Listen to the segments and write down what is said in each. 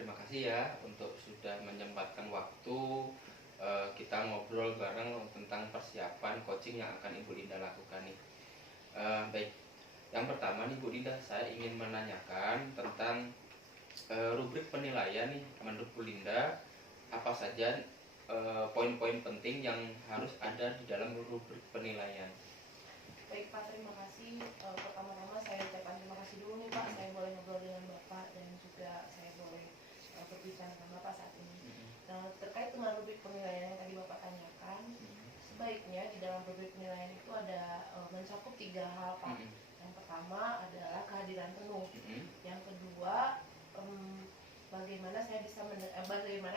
terima kasih ya untuk sudah menyempatkan waktu kita ngobrol bareng tentang persiapan coaching yang akan Ibu Linda lakukan nih. Baik, yang pertama nih Bu Linda, saya ingin menanyakan tentang rubrik penilaian nih. Menurut Bu Linda, apa saja poin-poin penting yang harus ada di dalam rubrik penilaian? Baik Pak, terima kasih. Pertama-tama saya ucapkan terima kasih dulu nih Pak, saya boleh ngobrol dengan Bapak dan juga saya boleh berbicara dengan Bapak saat ini. Nah, terkait dengan rubrik penilaian yang tadi Bapak tanyakan, sebaiknya di dalam rubrik penilaian itu ada mencakup 3 hal Pak. Yang pertama adalah kehadiran penuh. Yang kedua, bagaimana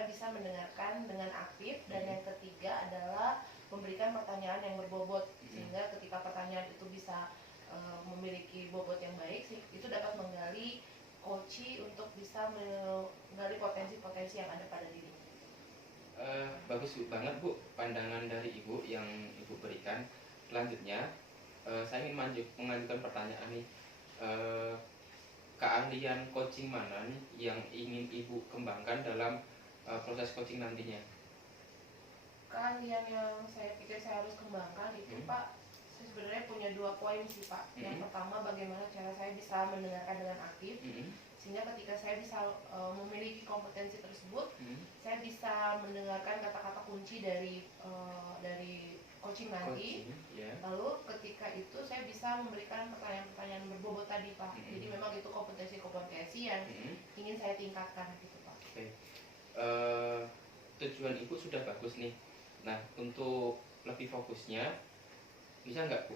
bisa mendengarkan dengan aktif, dan yang ketiga adalah memberikan pertanyaan yang berbobot, sehingga ketika pertanyaan itu bisa memiliki bobot yang baik, itu dapat menggali coachi untuk bisa menggali potensi-potensi yang ada pada diri. Bagus banget Bu pandangan dari Ibu yang Ibu berikan. Selanjutnya saya ingin mengajukan pertanyaan nih, keahlian coaching mana nih yang ingin Ibu kembangkan dalam proses coaching nantinya? Keahlian yang saya pikir saya harus kembangkan itu Pak, saya sebenarnya punya 2 poin sih Pak. Yang pertama, bagaimana cara saya bisa mendengarkan dengan aktif, sehingga ketika saya bisa memiliki kompetensi tersebut, saya bisa mendengarkan kata-kata kunci dari coaching nanti. Lalu ketika itu saya bisa memberikan pertanyaan-pertanyaan berbobot tadi Pak. Jadi memang itu kompetensi-kompetensi yang ingin saya tingkatkan gitu Pak. Tujuan Ibu sudah bagus nih. Nah, untuk lebih fokusnya, bisa nggak Bu,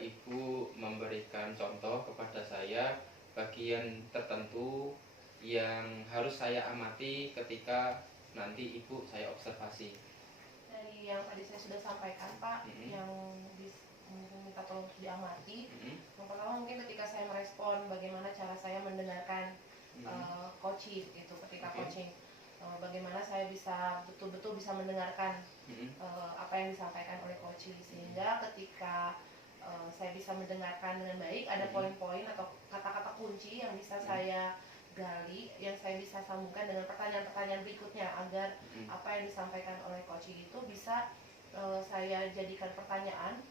Ibu memberikan contoh kepada saya bagian tertentu yang harus saya amati ketika nanti Ibu saya observasi? Dari yang tadi saya sudah sampaikan Pak, yang minta tolong diamati. Yang pertama mungkin ketika saya merespon, bagaimana cara saya mendengarkan coaching gitu ketika coaching. Bagaimana saya bisa betul-betul bisa mendengarkan apa yang disampaikan oleh coach, sehingga ketika saya bisa mendengarkan dengan baik, ada poin-poin atau kata-kata kunci yang bisa saya gali, yang saya bisa sambungkan dengan pertanyaan-pertanyaan berikutnya, agar apa yang disampaikan oleh coach itu bisa saya jadikan pertanyaan,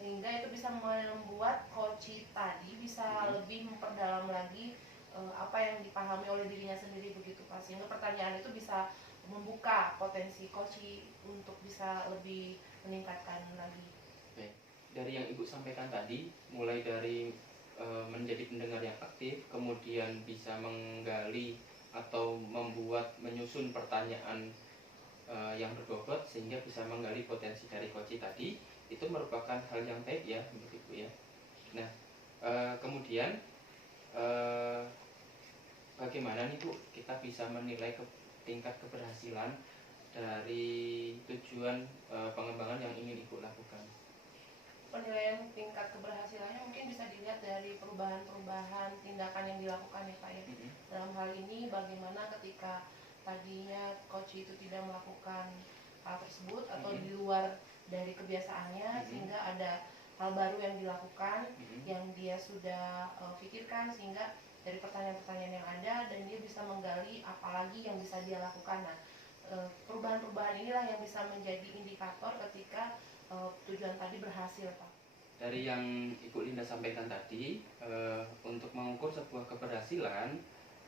sehingga itu bisa membuat coach tadi bisa lebih memperdalam lagi apa yang dipahami oleh dirinya sendiri begitu Pak, sehingga pertanyaan itu bisa membuka potensi coach untuk bisa lebih meningkatkan lagi. Baik. Dari yang Ibu sampaikan tadi, mulai dari menjadi pendengar yang aktif, kemudian bisa menggali atau menyusun pertanyaan yang berbobot sehingga bisa menggali potensi dari coach tadi, itu merupakan hal yang baik ya menurut Ibu ya. Nah, kemudian bagaimana nih Bu kita bisa menilai tingkat keberhasilan dari tujuan pengembangan yang ingin Ibu lakukan? Penilaian tingkat keberhasilannya mungkin bisa dilihat dari perubahan-perubahan tindakan yang dilakukan ya Pak ya. Dalam hal ini bagaimana ketika tadinya coach itu tidak melakukan hal tersebut atau di luar dari kebiasaannya, sehingga ada hal baru yang dilakukan, yang dia sudah pikirkan, sehingga dari pertanyaan-pertanyaan yang ada, dan dia bisa menggali apalagi yang bisa dia lakukan. Nah, perubahan-perubahan inilah yang bisa menjadi indikator ketika tujuan tadi berhasil Pak. Dari yang Ibu Linda sampaikan tadi, untuk mengukur sebuah keberhasilan,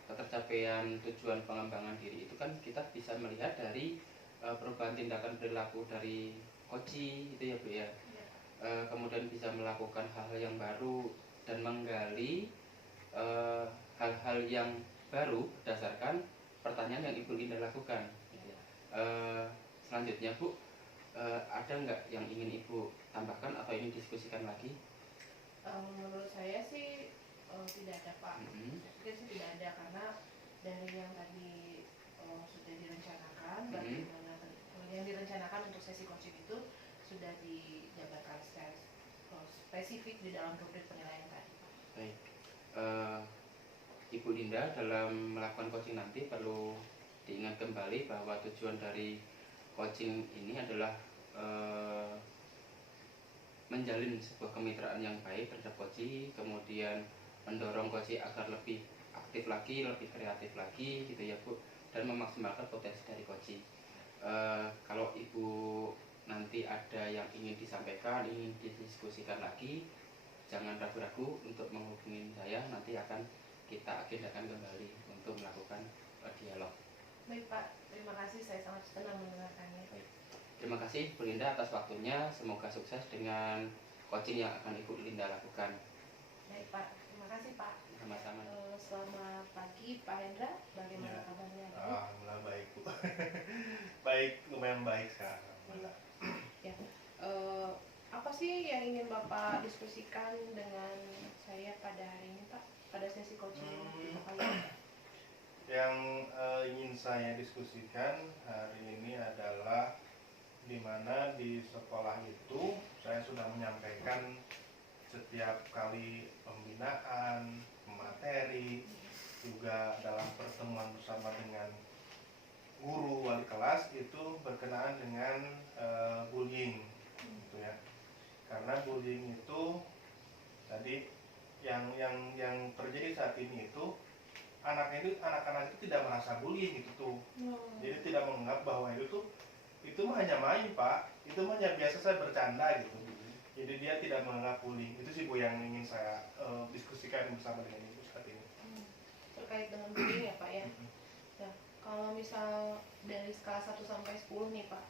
ketercapaian tujuan pengembangan diri itu kan kita bisa melihat dari perubahan tindakan perilaku dari coach itu ya Bu ya. Kemudian bisa melakukan hal-hal yang baru dan menggali hal-hal yang baru berdasarkan pertanyaan yang Ibu Linda lakukan. Selanjutnya Bu, ada nggak yang ingin Ibu tambahkan atau ingin diskusikan lagi? Menurut saya sih tidak ada Pak. Mungkin sih tidak ada, karena dari yang tadi sudah direncanakan, bagaimana yang direncanakan untuk sesi coaching itu sudah dijabarkan secara spesifik di dalam rubrik penilaian tadi. Baik, Ibu Linda dalam melakukan coaching nanti perlu diingat kembali bahwa tujuan dari coaching ini adalah menjalin sebuah kemitraan yang baik terhadap coach, kemudian mendorong coach agar lebih aktif lagi, lebih kreatif lagi gitu ya Bu. dan memaksimalkan potensi dari coaching. Kalau ibu nanti ada yang ingin disampaikan, ingin didiskusikan lagi, jangan ragu-ragu untuk menghubungi saya, nanti akan kita agendakan kembali untuk melakukan dialog. Baik Pak, terima kasih, saya sangat senang mendengarkannya. Baik. Terima kasih Bu Linda atas waktunya, semoga sukses dengan coaching yang akan Ibu Linda lakukan. Baik Pak, terima kasih Pak. Sama-sama. Selamat pagi Pak Hendra, bagaimana kabarnya? Alhamdulillah baik Bu. Baik, lumayan baik sekarang. Ya, apa sih yang ingin Bapak diskusikan dengan saya pada hari ini Pak, pada sesi coaching kita kali ini? Yang ingin saya diskusikan hari ini adalah di mana di sekolah itu saya sudah menyampaikan setiap kali pembinaan, materi, juga dalam pertemuan bersama dengan guru wali kelas itu berkenaan dengan bullying, gitu ya. Karena bullying itu tadi yang terjadi saat ini itu anak-anak itu tidak merasa bullying gitu tuh. Jadi tidak menganggap bahwa itu mah hanya main Pak, itu mah hanya biasa saya bercanda gitu. Jadi dia tidak menganggap bullying. Itu sih Bu yang ingin saya diskusikan bersama dengan Ibu saat ini. Terkait dengan bullying ya Pak ya. Nah, kalau misal dari skala 1 sampai 10 nih Pak,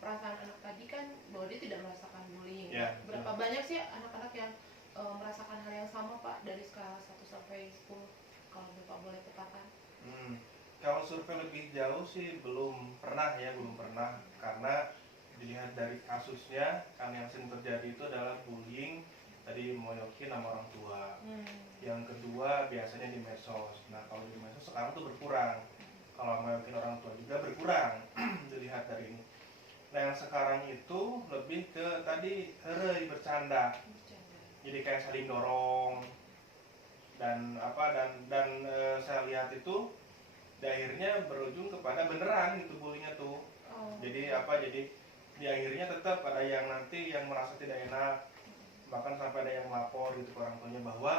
perasaan anak tadi kan bahwa dia tidak merasakan bullying. Ya, berapa banyak sih anak-anak yang merasakan hal yang sama Pak dari skala 1 sampai 10, kalau Bapak boleh tepatkan? Kalau survei lebih jauh sih belum pernah karena dilihat dari kasusnya kan yang sering terjadi itu adalah bullying tadi moyokin sama orang tua. Yang kedua biasanya di medsos. Nah kalau di medsos sekarang tuh berkurang. Kalau moyokin orang tua juga berkurang dilihat dari ini. Nah yang sekarang itu lebih ke tadi bercanda. Jadi kayak saling dorong dan saya lihat itu akhirnya berujung kepada beneran gitu bullyingnya tuh. Jadi di akhirnya tetap ada yang nanti yang merasa tidak enak, bahkan sampai ada yang melapor gitu ke orang tuanya bahwa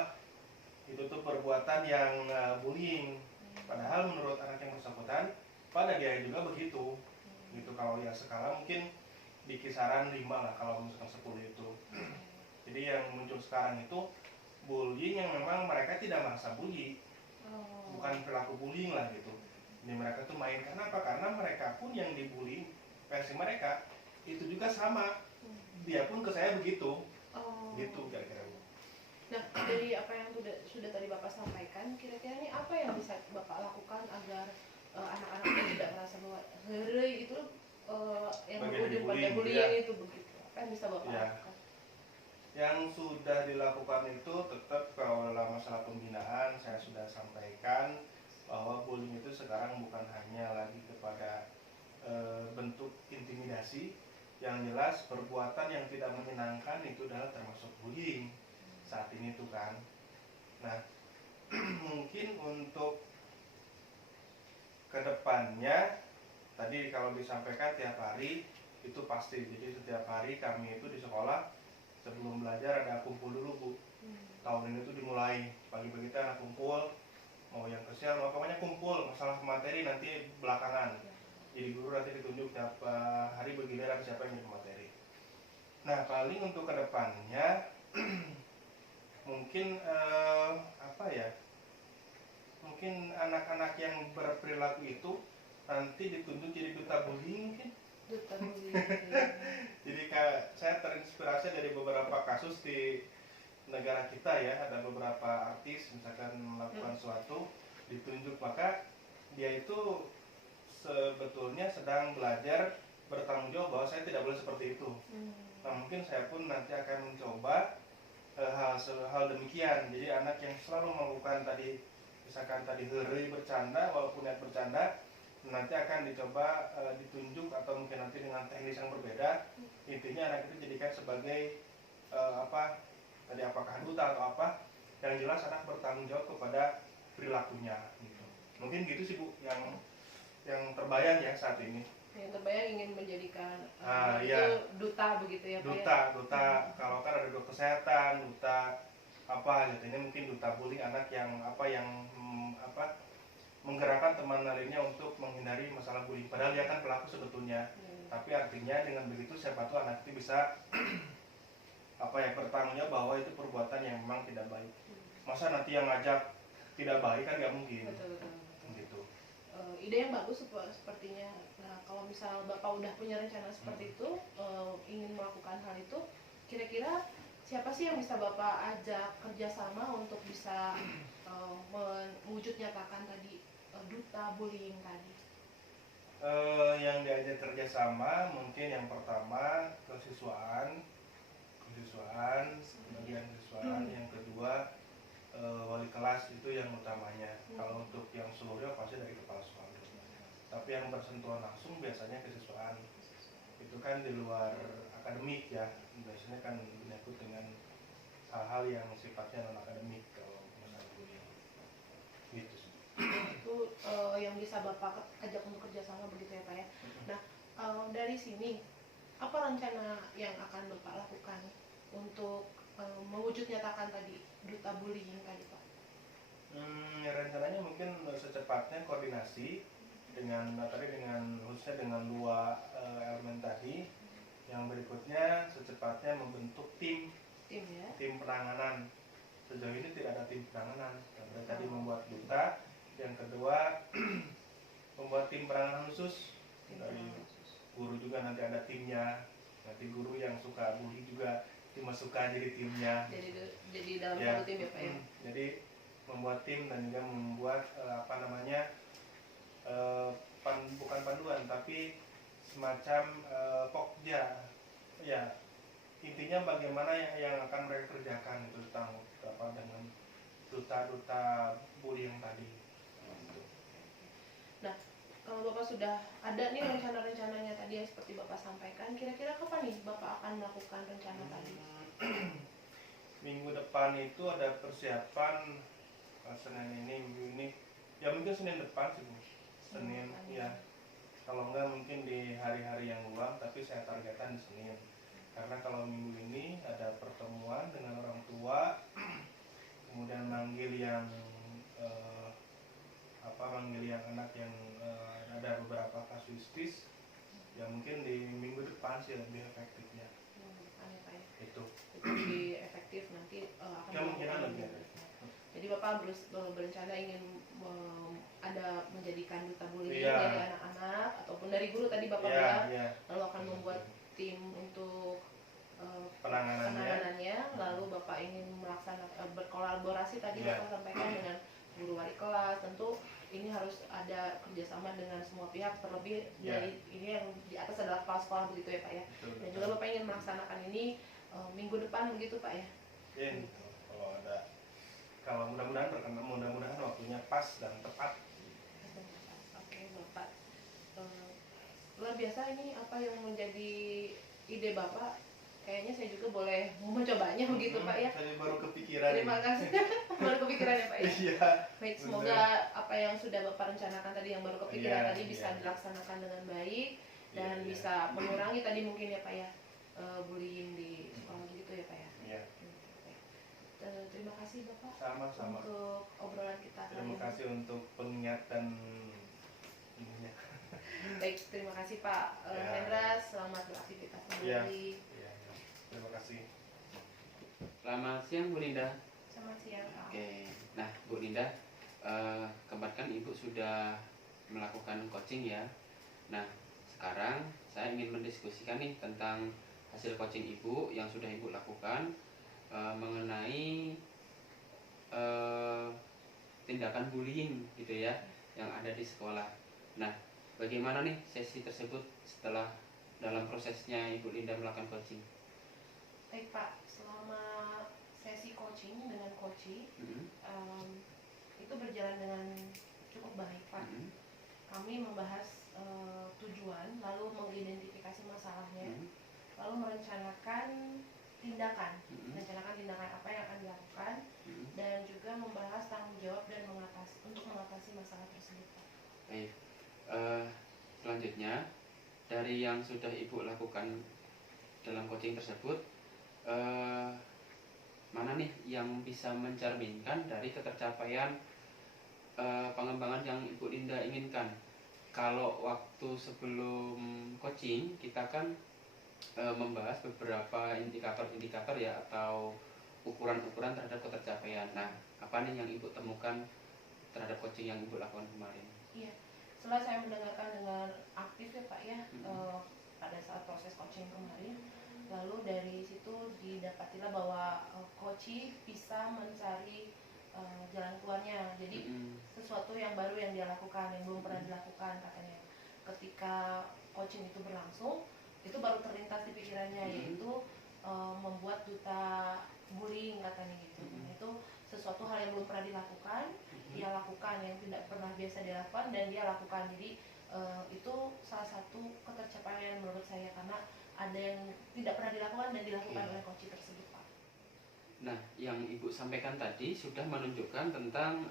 itu tuh perbuatan yang bullying. Padahal menurut anak yang bersangkutan pada dia juga begitu. Gitu kalau ya skala mungkin di kisaran 5 lah kalau misalkan 10 itu. Jadi yang muncul sekarang itu bullying yang memang mereka tidak merasa bully. Bukan perilaku bullying lah gitu. Ini mereka tuh main karena apa? Karena mereka pun yang dibully versi mereka itu juga sama. Dia pun ke saya begitu. Gitu kira-kira. Nah, dari apa yang sudah tadi Bapak sampaikan, kira-kira ini apa yang bisa Bapak lakukan agar anak-anak itu tidak merasa bahwa heureuy itu yang berujung pada bullying itu begitu? Apa yang bisa Bapak lakukan? Yang sudah dilakukan itu tetap kalau dalam masalah pembinaan saya sudah sampaikan bahwa bullying itu sekarang bukan hanya lagi kepada bentuk intimidasi, yang jelas perbuatan yang tidak menyenangkan itu adalah termasuk bullying saat ini tuh kan. Nah mungkin untuk kedepannya tadi kalau disampaikan tiap hari itu pasti, jadi setiap hari kami itu di sekolah sebelum belajar ada kumpul dulu Bu. Tahun ini tuh dimulai pagi-pagi kita anak kumpul, mau yang kesial mau pokoknya kumpul, masalah materi nanti belakangan. Jadi guru nanti ditunjuk tiap hari bergiliran siapa yang jadi materi. Nah paling untuk kedepannya mungkin mungkin anak-anak yang berperilaku itu nanti ditunjuk jadi duta bullying mungkin. Duta bullying. Jadi saya terinspirasi dari beberapa kasus di negara kita ya, ada beberapa artis misalkan melakukan sesuatu ditunjuk, maka dia itu sebetulnya sedang belajar bertanggung jawab bahwa saya tidak boleh seperti itu. Nah mungkin saya pun nanti akan mencoba hal demikian. Jadi anak yang selalu melakukan tadi misalkan tadi heureuy bercanda walaupun niat bercanda, nanti akan dicoba ditunjuk atau mungkin nanti dengan teknis yang berbeda. Intinya anak itu jadikan sebagai tadi apakah duta atau apa, yang jelas anak bertanggung jawab kepada perilakunya gitu. Mungkin gitu sih Bu yang terbayang ya saat ini. Yang terbayang ingin menjadikan iya. duta begitu ya Pak? Duta kalau kan ada duta kesehatan, duta apa gitu. Ini mungkin duta bullying anak yang menggerakkan teman lainnya untuk menghindari masalah bullying. Padahal dia kan pelaku sebetulnya. Tapi artinya dengan begitu siapa tahu anak itu bisa bertanggung bahwa itu perbuatan yang memang tidak baik. Masa nanti yang ngajak tidak baik kan nggak mungkin. Betul. Gitu. Ide yang bagus sepertinya. Nah, kalau misal Bapak udah punya rencana seperti itu, ingin melakukan hal itu, kira-kira siapa sih yang bisa Bapak ajak kerjasama untuk bisa mewujud nyatakan tadi duta bullying tadi? Yang diajak kerjasama mungkin yang pertama kesiswaan, bagian kesiswaan. Yang kedua wali kelas, itu yang utamanya. Kalau untuk yang seluruhnya pasti dari kepala sekolah. Tapi yang bersentuhan langsung biasanya kesiswaan. Itu kan di luar akademik ya, biasanya kan menyangkut dengan hal-hal yang sifatnya non akademik kalau masalah bullying. Gitu sih. Itu yang bisa Bapak ajak untuk kerjasama begitu ya Pak ya. Nah, dari sini apa rencana yang akan Bapak lakukan untuk mewujud nyatakan tadi duta bullying tadi Pak? Rencananya mungkin secepatnya koordinasi dengan khususnya dengan dua elemen tadi. Yang berikutnya secepatnya membentuk tim Ya. Tim penanganan. Sejauh ini tidak ada tim penanganan. Yang tadi membuat duta, yang kedua membuat tim penanganan khusus. Dari guru juga nanti ada timnya. Nanti guru yang suka bully juga dimasukkan jadi timnya. Jadi dalam satu tim ya Pak ya. Jadi membuat tim dan juga membuat bukan panduan tapi semacam pokja. Ya, intinya bagaimana yang akan mereka kerjakan itu tentang dengan duta bullying tadi. Nah, kalau Bapak sudah ada nih rencana-rencananya tadi yang seperti Bapak sampaikan, kira-kira kapan nih Bapak akan melakukan rencana tadi? Minggu depan itu ada persiapan. Minggu ini ya mungkin Senin depan sih Bu. Senin ya. Kalau enggak mungkin di hari-hari yang luang, tapi saya targetkan di Senin. Karena kalau minggu ini ada pertemuan dengan orang tua, kemudian manggil yang anak yang ada beberapa kasuistis, ya mungkin di minggu depan sih lebih efektifnya. Itu lebih efektif nanti akan kemungkinan lebih efektif. Jadi Bapak berencana ingin ada menjadikan duta bullying Iya. dari anak-anak ataupun dari guru tadi Bapak Iya, bilang, iya. lalu akan membuat tim untuk Penanganannya. lalu Bapak ingin melaksanakan berkolaborasi tadi Iya. Bapak sampaikan dengan guru wali kelas. Tentu ini harus ada kerjasama dengan semua pihak, terlebih Iya. dari ini yang di atas adalah kepala sekolah begitu ya Pak ya. Betul, Dan juga Bapak ingin melaksanakan ini minggu depan begitu Pak ya. Iya, gitu. Kalau mudah-mudahan waktunya pas dan tepat. Oke Bapak, luar biasa ini apa yang menjadi ide Bapak. Kayaknya saya juga boleh mencobanya begitu Pak ya. Saya baru kepikiran. Terima kasih. Baru kepikiran ya Pak ya. Iya. Baik, semoga apa yang sudah Bapak rencanakan tadi, yang baru kepikiran tadi bisa dilaksanakan dengan baik dan bisa mengurangi tadi mungkin ya Pak ya bullying di sekolah gitu ya Pak ya. Iya. Terima kasih Bapak Sama-sama. untuk obrolan kita. Terima kasih untuk pengingat ininya. Baik, terima kasih Pak Hendra. Selamat beraktivitas kembali. Iya. Terima kasih. Selamat siang Bu Linda. Selamat siang Pak. Oke, nah Bu Linda, kemarin kan Ibu sudah melakukan coaching ya. Nah, sekarang saya ingin mendiskusikan nih tentang hasil coaching Ibu yang sudah Ibu lakukan mengenai tindakan bullying gitu ya yang ada di sekolah. Nah, bagaimana nih sesi tersebut setelah dalam prosesnya Ibu Linda melakukan coaching? Baik Pak, selama sesi coaching dengan coachi itu berjalan dengan cukup baik Pak. Kami membahas tujuan, lalu mengidentifikasi masalahnya, lalu merencanakan tindakan apa yang akan dilakukan, dan juga membahas tanggung jawab dan mengatasi masalah tersebut Pak. Baik, selanjutnya dari yang sudah Ibu lakukan dalam coaching tersebut, mana nih yang bisa mencerminkan dari ketercapaian pengembangan yang Ibu Linda inginkan. Kalau waktu sebelum coaching kita kan membahas beberapa indikator-indikator ya, atau ukuran-ukuran terhadap ketercapaian. Nah, apa nih yang Ibu temukan terhadap coaching yang Ibu lakukan kemarin? Iya, setelah saya mendengarkan dengan aktif ya Pak ya, pada saat proses coaching kemarin, lalu dari situ didapatilah bahwa coaching bisa mencari jalan keluarnya. Jadi sesuatu yang baru yang dia lakukan, yang belum pernah dilakukan katanya. Ketika coaching itu berlangsung, itu baru terlintas di pikirannya, yaitu membuat duta bullying katanya gitu. Itu sesuatu hal yang belum pernah dilakukan, dia lakukan, yang tidak pernah biasa dilakukan dan dia lakukan. Jadi itu salah satu ketercapaian menurut saya, karena ada yang tidak pernah dilakukan dan dilakukan oleh coach tersebut Pak. Nah, yang Ibu sampaikan tadi sudah menunjukkan tentang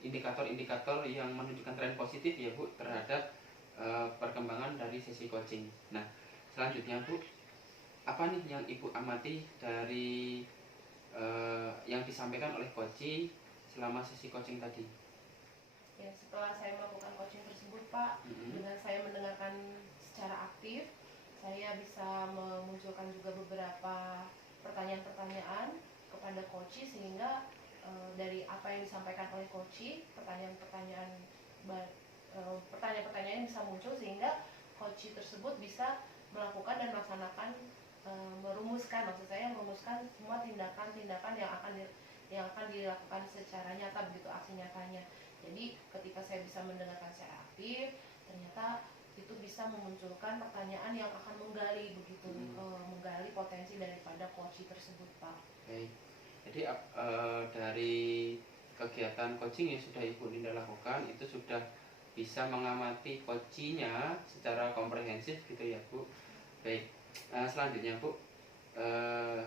indikator-indikator yang menunjukkan tren positif ya Bu terhadap perkembangan dari sesi coaching. Nah, selanjutnya Bu, apa nih yang Ibu amati dari yang disampaikan oleh coach selama sesi coaching tadi? Ya, setelah saya melakukan coaching tersebut Pak, dengan saya mendengarkan secara aktif, saya bisa memunculkan juga beberapa pertanyaan-pertanyaan kepada coach, sehingga dari apa yang disampaikan oleh coach, pertanyaan-pertanyaan bisa muncul, sehingga coach tersebut bisa melakukan dan melaksanakan, merumuskan semua tindakan-tindakan yang akan dilakukan secara nyata, begitu aksi nyatanya. Jadi ketika saya bisa mendengarkan secara aktif, ternyata itu bisa memunculkan pertanyaan yang akan menggali menggali potensi daripada coach tersebut Pak. Baik. Jadi dari kegiatan coaching yang sudah Ibu Linda lakukan itu sudah bisa mengamati coachnya secara komprehensif gitu ya Bu. Baik. Selanjutnya Bu,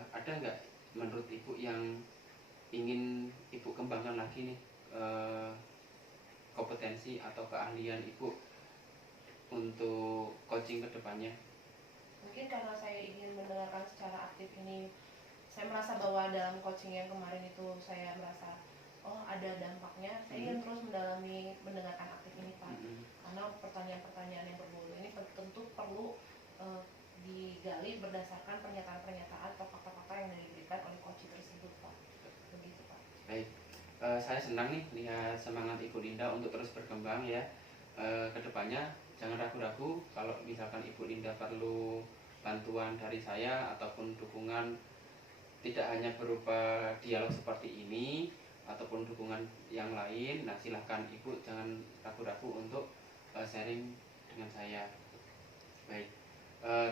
ada nggak menurut Ibu yang ingin Ibu kembangkan lagi nih kompetensi atau keahlian Ibu untuk coaching ke depannya? Mungkin karena saya ingin mendengarkan secara aktif ini, saya merasa bahwa dalam coaching yang kemarin itu saya merasa ada dampaknya. Saya ingin terus mendengarkan aktif ini Pak, karena pertanyaan-pertanyaan yang berbulu ini tentu perlu digali berdasarkan pernyataan-pernyataan atau fakta-fakta yang diberikan oleh coach tersebut Pak. Begitu Pak. Baik. Saya senang nih lihat semangat Ibu Linda untuk terus berkembang ya. Kedepannya jangan ragu-ragu kalau misalkan Ibu Linda perlu bantuan dari saya ataupun dukungan, tidak hanya berupa dialog seperti ini ataupun dukungan yang lain. Nah, silahkan Ibu jangan ragu-ragu untuk sharing dengan saya. Baik,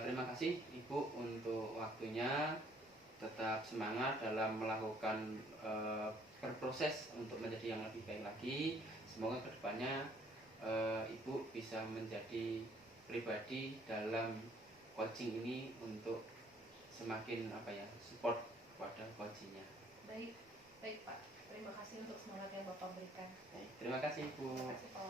terima kasih Ibu untuk waktunya. Tetap semangat dalam melakukan berproses untuk menjadi yang lebih baik lagi. Semoga kedepannya Ibu bisa menjadi pribadi dalam coaching ini untuk semakin support kepada coachingnya. Baik Pak. Terima kasih untuk semangat yang Bapak berikan. Baik, terima kasih Ibu. Terima kasih Pak.